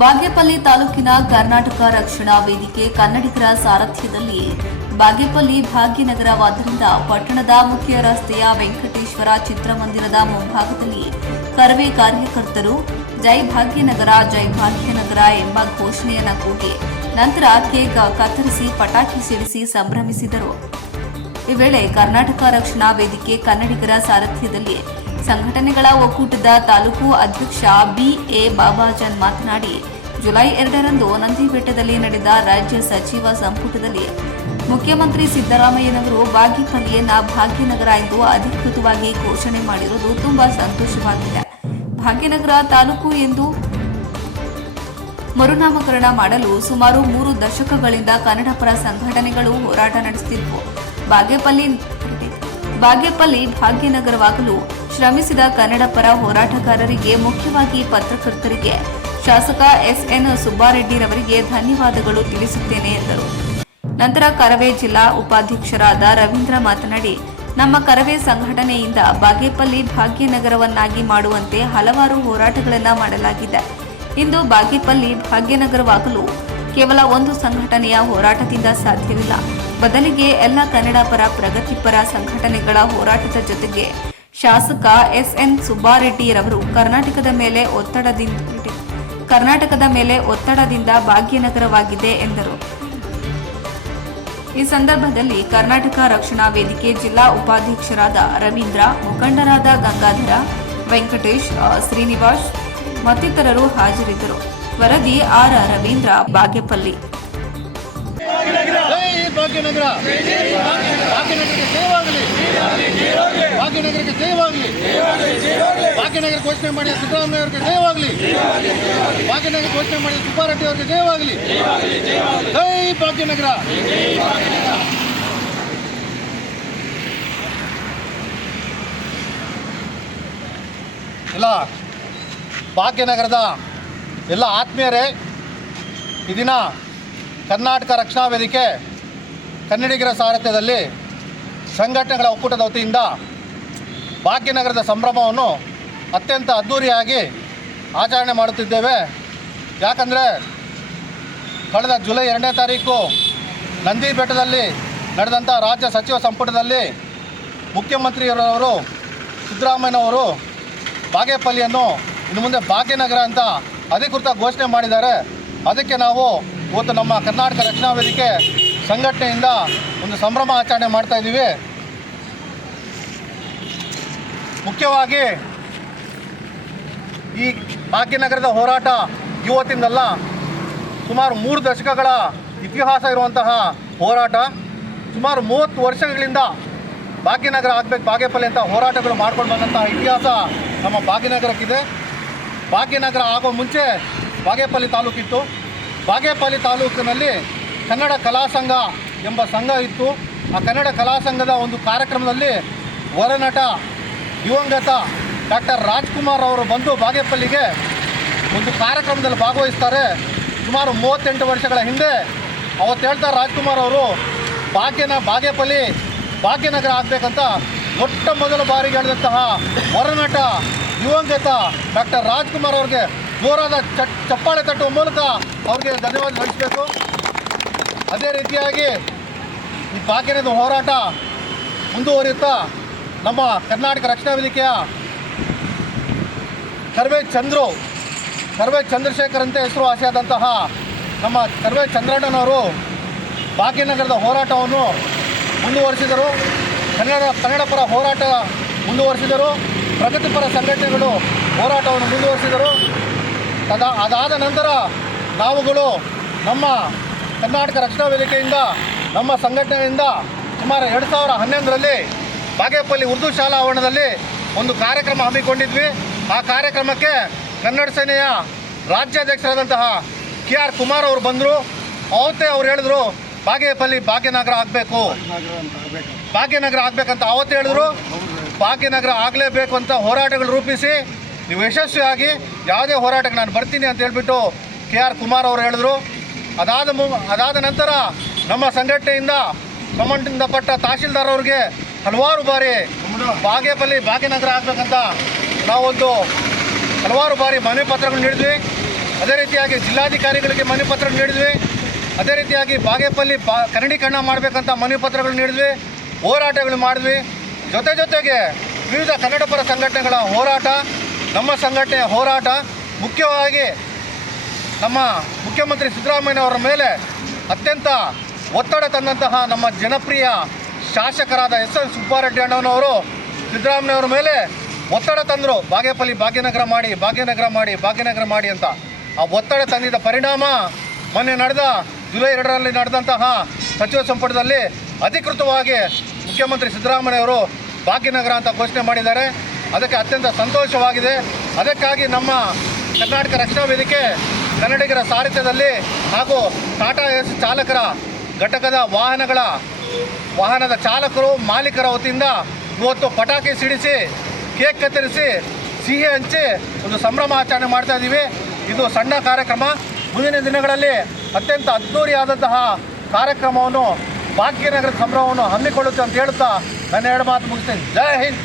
ಬಾಗೇಪಲ್ಲಿ ತಾಲೂಕಿನ ಕರ್ನಾಟಕ ರಕ್ಷಣಾ ವೇದಿಕೆ ಕನ್ನಡಿಗರ ಸಾರಥ್ಯದಲ್ಲಿ ಬಾಗೇಪಲ್ಲಿ ಭಾಗ್ಯನಗರವಾದ್ದರಿಂದ ಪಟ್ಟಣದ ಮುಖ್ಯ ರಸ್ತೆಯ ವೆಂಕಟೇಶ್ವರ ಚಿತ್ರಮಂದಿರದ ಮುಂಭಾಗದಲ್ಲಿ ಕರವೇ ಕಾರ್ಯಕರ್ತರು ಜೈ ಭಾಗ್ಯನಗರ ಜೈ ಭಾಗ್ಯನಗರ ಎಂಬ ಘೋಷಣೆಯನ್ನ ಕೂಗಿ ನಂತರ ಕೇಕ್ ಕತ್ತರಿಸಿ ಪಟಾಕಿ ಸಿಡಿಸಿ ಸಂಭ್ರಮಿಸಿದರು. ಈ ವೇಳೆ ಕರ್ನಾಟಕ ರಕ್ಷಣಾ ವೇದಿಕೆ ಕನ್ನಡಿಗರ ಸಾರಥ್ಯದಲ್ಲಿ ಸಂಘಟನೆಗಳ ಒಕ್ಕೂಟದ ತಾಲೂಕು ಅಧ್ಯಕ್ಷ ಬಿಎ ಬಾಬಾಜನ್ ಮಾತನಾಡಿ, ಜುಲೈ ಎರಡರಂದು ನಂದಿಬೆಟ್ಟದಲ್ಲಿ ನಡೆದ ರಾಜ್ಯ ಸಚಿವ ಸಂಪುಟದಲ್ಲಿ ಮುಖ್ಯಮಂತ್ರಿ ಸಿದ್ದರಾಮಯ್ಯನವರು ಬಾಗೇಪಲ್ಲಿಯನ್ನ ಭಾಗ್ಯನಗರ ಎಂದು ಅಧಿಕೃತವಾಗಿ ಘೋಷಣೆ ಮಾಡಿರುವುದು ತುಂಬಾ ಸಂತೋಷವಾಗಿದೆ. ಭಾಗ್ಯನಗರ ತಾಲೂಕು ಎಂದು ಮರುನಾಮಕರಣ ಮಾಡಲು ಸುಮಾರು ಮೂರು ದಶಕಗಳಿಂದ ಕನ್ನಡ ಪರ ಸಂಘಟನೆಗಳು ಹೋರಾಟ ನಡೆಸುತ್ತಿದ್ವು ಬಾಗೇಪಲ್ಲಿ ಬಾಗೇಪಲ್ಲಿ ಭಾಗ್ಯನಗರವಾಗಲು ಶ್ರಮಿಸಿದ ಕನ್ನಡ ಪರ ಹೋರಾಟಗಾರರಿಗೆ ಮುಖ್ಯವಾಗಿ ಪತ್ರಕರ್ತರಿಗೆ ಶಾಸಕ ಎಸ್ಎನ್ ಸುಬ್ಬಾರೆಡ್ಡಿರವರಿಗೆ ಧನ್ಯವಾದಗಳು ತಿಳಿಸುತ್ತೇನೆ ಎಂದರು. ನಂತರ ಕರವೇ ಜಿಲ್ಲಾ ಉಪಾಧ್ಯಕ್ಷರಾದ ರವೀಂದ್ರ ಮಾತನಾಡಿ, ನಮ್ಮ ಕರವೇ ಸಂಘಟನೆಯಿಂದ ಬಾಗೇಪಲ್ಲಿ ಭಾಗ್ಯನಗರವನ್ನಾಗಿ ಮಾಡುವಂತೆ ಹಲವಾರು ಹೋರಾಟಗಳನ್ನು ಮಾಡಲಾಗಿದೆ. ಇಂದು ಬಾಗೇಪಲ್ಲಿ ಭಾಗ್ಯನಗರವಾಗಲು ಕೇವಲ ಒಂದು ಸಂಘಟನೆಯ ಹೋರಾಟದಿಂದ ಸಾಧ್ಯವಿಲ್ಲ. ಬದಲಿಗೆ ಎಲ್ಲ ಕನ್ನಡ ಪರ ಪ್ರಗತಿಪರ ಸಂಘಟನೆಗಳ ಹೋರಾಟದ ಜೊತೆಗೆ ಶಾಸಕ ಎಸ್ಎನ್ ಸುಬ್ಬಾರೆಡ್ಡಿರವರು ಕರ್ನಾಟಕದ ಮೇಲೆ ಒತ್ತಡದಿಂದ ಕರ್ನಾಟಕದ ಮೇಲೆ ಒತ್ತಡದಿಂದ ಭಾಗ್ಯನಗರವಾಗಿದೆ ಎಂದರು. ಈ ಸಂದರ್ಭದಲ್ಲಿ ಕರ್ನಾಟಕ ರಕ್ಷಣಾ ವೇದಿಕೆ ಜಿಲ್ಲಾ ಉಪಾಧ್ಯಕ್ಷರಾದ ರವೀಂದ್ರ, ಮುಖಂಡರಾದ ಗಂಗಾಧರ, ವೆಂಕಟೇಶ್ ಶ್ರೀನಿವಾಸ್ ಮತ್ತಿತರರು ಹಾಜರಿದ್ದರು. ವರದಿ ಆರ ರವೀಂದ್ರ, ಬಾಗೇಪಲ್ಲಿ. ಭಾಗ್ಯನಗರ. ಭಾಗ್ಯನಗರಕ್ಕೆ ಜಯವಾಗಲಿ. ಭಾಗ್ಯನಗರಕ್ಕೆ ಜಯವಾಗಲಿ. ಭಾಗ್ಯನಗರ ಘೋಷಣೆ ಮಾಡಿದ ಸಿದ್ದರಾಮಯ್ಯ ಅವರಿಗೆ ಜಯವಾಗಲಿ. ಭಾಗ್ಯನಗರ ಘೋಷಣೆ ಮಾಡಿದ ಸುಬ್ಬಾರೆಡ್ಡಿ ಅವರಿಗೆ ಜಯವಾಗಲಿ. ಜೈ ಭಾಗ್ಯನಗರ. ಎಲ್ಲ ಭಾಗ್ಯನಗರದ ಎಲ್ಲ ಆತ್ಮೀಯರೇ, ಈ ಕರ್ನಾಟಕ ರಕ್ಷಣಾ ವೇದಿಕೆ ಕನ್ನಡಿಗರ ಸಾರಥ್ಯದಲ್ಲಿ ಸಂಘಟನೆಗಳ ಒಕ್ಕೂಟದ ವತಿಯಿಂದ ಭಾಗ್ಯನಗರದ ಸಂಭ್ರಮವನ್ನು ಅತ್ಯಂತ ಅದ್ಧೂರಿಯಾಗಿ ಆಚರಣೆ ಮಾಡುತ್ತಿದ್ದೇವೆ. ಯಾಕಂದರೆ ಕಳೆದ ಜುಲೈ ಎರಡನೇ ತಾರೀಕು ನಂದಿ ಬೆಟ್ಟದಲ್ಲಿ ನಡೆದಂಥ ರಾಜ್ಯ ಸಚಿವ ಸಂಪುಟದಲ್ಲಿ ಮುಖ್ಯಮಂತ್ರಿಯವರವರು ಸಿದ್ದರಾಮಯ್ಯನವರು ಬಾಗೇಪಲ್ಲಿಯನ್ನು ಇನ್ನು ಮುಂದೆ ಭಾಗ್ಯನಗರ ಅಂತ ಅಧಿಕೃತ ಘೋಷಣೆ ಮಾಡಿದ್ದಾರೆ. ಅದಕ್ಕೆ ನಾವು ಇವತ್ತು ನಮ್ಮ ಕರ್ನಾಟಕ ರಕ್ಷಣಾ ವೇದಿಕೆ ಸಂಘಟನೆಯಿಂದ ಒಂದು ಸಂಭ್ರಮ ಆಚರಣೆ ಮಾಡ್ತಾ ಇದ್ದೀವಿ. ಮುಖ್ಯವಾಗಿ ಈ ಭಾಗ್ಯನಗರದ ಹೋರಾಟ ಇವತ್ತಿಂದಲ್ಲ ಸುಮಾರು ಮೂರು ದಶಕಗಳ ಇತಿಹಾಸ ಇರುವಂತಹ ಹೋರಾಟ. ಸುಮಾರು ಮೂವತ್ತು ವರ್ಷಗಳಿಂದ ಭಾಗ್ಯನಗರ ಆಗಬೇಕು ಬಾಗೇಪಲ್ಲಿ ಅಂತ ಹೋರಾಟಗಳು ಮಾಡ್ಕೊಂಡು ಬಂದಂತಹ ಇತಿಹಾಸ ನಮ್ಮ ಭಾಗ್ಯನಗರಕ್ಕಿದೆ. ಭಾಗ್ಯನಗರ ಆಗೋ ಮುಂಚೆ ಬಾಗೇಪಲ್ಲಿ ತಾಲೂಕಿತ್ತು. ಬಾಗೇಪಲ್ಲಿ ತಾಲೂಕಿನಲ್ಲಿ ಕನ್ನಡ ಕಲಾ ಸಂಘ ಎಂಬ ಸಂಘ ಇತ್ತು. ಆ ಕನ್ನಡ ಕಲಾ ಸಂಘದ ಒಂದು ಕಾರ್ಯಕ್ರಮದಲ್ಲಿ ವರನಟ ದಿವಂಗತ ಡಾಕ್ಟರ್ ರಾಜ್ಕುಮಾರ್ ಅವರು ಬಂದು ಬಾಗೇಪಲ್ಲಿಗೆ ಒಂದು ಕಾರ್ಯಕ್ರಮದಲ್ಲಿ ಭಾಗವಹಿಸ್ತಾರೆ. ಸುಮಾರು ಮೂವತ್ತೆಂಟು ವರ್ಷಗಳ ಹಿಂದೆ ಅವತ್ತು ಹೇಳ್ತಾರೆ ರಾಜ್ಕುಮಾರ್ ಅವರು, ಭಾಗ್ಯನ ಬಾಗೇಪಲ್ಲಿ, ಭಾಗ್ಯನಗರ ಆಗಬೇಕಂತ ಮೊಟ್ಟ ಮೊದಲ ಬಾರಿಗೆ ಹೇಳಿದಂತಹ ವರನಟ ದಿವಂಗತ ಡಾಕ್ಟರ್ ರಾಜ್ಕುಮಾರ್ ಅವ್ರಿಗೆ ಜೋರಾದ ಚಪ್ಪಾಳೆ ತಟ್ಟುವ ಮೂಲಕ ಅವ್ರಿಗೆ ಧನ್ಯವಾದ ತಿಳಿಸಬೇಕು ಅದೇ ರೀತಿಯಾಗಿ ಈ ಭಾಗ್ಯನದ ಹೋರಾಟ ಮುಂದುವರಿಯುತ್ತಾ ನಮ್ಮ ಕರ್ನಾಟಕ ರಕ್ಷಣಾ ವೇದಿಕೆಯ ಕರ್ವೆ ಚಂದ್ರು ಕರ್ವೆ ಚಂದ್ರಶೇಖರ್ ಅಂತ ಹೆಸರುವಾಸಿಯಾದಂತಹ ನಮ್ಮ ಕರ್ವೆ ಚಂದ್ರಣ್ಣನವರು ಭಾಗ್ಯನಗರದ ಹೋರಾಟವನ್ನು ಮುಂದುವರಿಸಿದರು. ಕನ್ನಡ ಕನ್ನಡ ಪರ ಹೋರಾಟ ಮುಂದುವರಿಸಿದರು. ಪ್ರಗತಿಪರ ಸಂಘಟನೆಗಳು ಹೋರಾಟವನ್ನು ಮುಂದುವರಿಸಿದರು. ತದಾ, ಅದಾದ ನಂತರ ನಾವುಗಳು ನಮ್ಮ ಕರ್ನಾಟಕ ರಕ್ಷಣಾ ವೇದಿಕೆಯಿಂದ, ನಮ್ಮ ಸಂಘಟನೆಯಿಂದ ಸುಮಾರು ಎರಡು ಸಾವಿರ ಹನ್ನೊಂದರಲ್ಲಿ ಬಾಗೇಪಲ್ಲಿ ಉರ್ದು ಶಾಲಾ ಆವರಣದಲ್ಲಿ ಒಂದು ಕಾರ್ಯಕ್ರಮ ಹಮ್ಮಿಕೊಂಡಿದ್ವಿ. ಆ ಕಾರ್ಯಕ್ರಮಕ್ಕೆ ಕನ್ನಡ ಸೇನೆಯ ರಾಜ್ಯಾಧ್ಯಕ್ಷರಾದಂತಹ ಕೆ ಆರ್ ಕುಮಾರ್ ಅವರು ಬಂದರು. ಅವತ್ತೇ ಅವ್ರು ಹೇಳಿದ್ರು, ಬಾಗೇಪಲ್ಲಿ ಭಾಗ್ಯನಗರ ಆಗಬೇಕು. ಭಾಗ್ಯನಗರ ಆಗಬೇಕಂತ ಅವತ್ತು ಹೇಳಿದ್ರು. ಭಾಗ್ಯನಗರ ಆಗಲೇಬೇಕು ಅಂತ ಹೋರಾಟಗಳು ರೂಪಿಸಿ, ನೀವು ಯಶಸ್ವಿಯಾಗಿ ಯಾವುದೇ ಹೋರಾಟಕ್ಕೆ ನಾನು ಬರ್ತೀನಿ ಅಂತ ಹೇಳ್ಬಿಟ್ಟು ಕೆ ಆರ್ ಕುಮಾರ್ ಅವರು ಹೇಳಿದ್ರು. ಅದಾದ ಅದಾದ ನಂತರ ನಮ್ಮ ಸಂಘಟನೆಯಿಂದ ಸಂಬಂಧಪಟ್ಟ ತಹಶೀಲ್ದಾರ್ ಅವ್ರಿಗೆ ಹಲವಾರು ಬಾರಿ ಬಾಗೇಪಲ್ಲಿ ಭಾಗ್ಯನಗರ ಆಗಬೇಕಂತ ನಾವೊಂದು ಹಲವಾರು ಬಾರಿ ಮನವಿ ಪತ್ರಗಳು ನೀಡಿದ್ವಿ. ಅದೇ ರೀತಿಯಾಗಿ ಜಿಲ್ಲಾಧಿಕಾರಿಗಳಿಗೆ ಮನವಿ ಪತ್ರ ನೀಡಿದ್ವಿ. ಅದೇ ರೀತಿಯಾಗಿ ಬಾಗೇಪಲ್ಲಿ ಬಾ ಕನ್ನಡೀಕರಣ ಮಾಡಬೇಕಂತ ಮನವಿ ಪತ್ರಗಳು ನೀಡಿದ್ವಿ. ಹೋರಾಟಗಳು ಮಾಡಿದ್ವಿ. ಜೊತೆ ಜೊತೆಗೆ ವಿವಿಧ ಕನ್ನಡಪರ ಸಂಘಟನೆಗಳ ಹೋರಾಟ, ನಮ್ಮ ಸಂಘಟನೆಯ ಹೋರಾಟ, ಮುಖ್ಯವಾಗಿ ನಮ್ಮ ಮುಖ್ಯಮಂತ್ರಿ ಸಿದ್ದರಾಮಯ್ಯನವರ ಮೇಲೆ ಅತ್ಯಂತ ಒತ್ತಡ ತಂದಂತಹ ನಮ್ಮ ಜನಪ್ರಿಯ ಶಾಸಕರಾದ ಎಸ್ ಎನ್ ಸುಬ್ಬಾರೆಡ್ಡಿ ಅಣ್ಣನವರು ಸಿದ್ದರಾಮಯ್ಯವ್ರ ಮೇಲೆ ಒತ್ತಡ ತಂದರು. ಬಾಗೇಪಲ್ಲಿ ಭಾಗ್ಯನಗರ ಮಾಡಿ ಭಾಗ್ಯನಗರ ಮಾಡಿ ಭಾಗ್ಯನಗರ ಮಾಡಿ ಅಂತ. ಆ ಒತ್ತಡ ತಂದಿದ್ದ ಪರಿಣಾಮ ಮೊನ್ನೆ ನಡೆದ ಜುಲೈ ಎರಡರಲ್ಲಿ ನಡೆದಂತಹ ಸಚಿವ ಸಂಪುಟದಲ್ಲಿ ಅಧಿಕೃತವಾಗಿ ಮುಖ್ಯಮಂತ್ರಿ ಸಿದ್ದರಾಮಯ್ಯವರು ಭಾಗ್ಯನಗರ ಅಂತ ಘೋಷಣೆ ಮಾಡಿದ್ದಾರೆ. ಅದಕ್ಕೆ ಅತ್ಯಂತ ಸಂತೋಷವಾಗಿದೆ. ಅದಕ್ಕಾಗಿ ನಮ್ಮ ಕರ್ನಾಟಕ ರಕ್ಷಣಾ ವೇದಿಕೆ ಕನ್ನಡಿಗರ ಸಾರಥ್ಯದಲ್ಲಿ ಹಾಗೂ ಟಾಟಾ ಎಸ್ ಚಾಲಕರ ಘಟಕದ ವಾಹನಗಳ ವಾಹನದ ಚಾಲಕರು ಮಾಲೀಕರ ವತಿಯಿಂದ ಇವತ್ತು ಪಟಾಕಿ ಸಿಡಿಸಿ, ಕೇಕ್ ಕತ್ತರಿಸಿ, ಸಿಹಿ ಹಂಚಿ ಒಂದು ಸಂಭ್ರಮ ಆಚರಣೆ ಮಾಡ್ತಾ ಇದ್ದೀವಿ. ಇದು ಸಣ್ಣ ಕಾರ್ಯಕ್ರಮ. ಮುಂದಿನ ದಿನಗಳಲ್ಲಿ ಅತ್ಯಂತ ಅದ್ಧೂರಿಯಾದಂತಹ ಕಾರ್ಯಕ್ರಮವನ್ನು ಭಾಗ್ಯನಗರ ಸಂಭ್ರಮವನ್ನು ಹಮ್ಮಿಕೊಳ್ಳುತ್ತೆ ಅಂತ ಹೇಳುತ್ತಾ ನನ್ನ ಎರಡು ಮಾತು ಮುಗಿಸ್ತೇನೆ. ಜೈ ಹಿಂದ್!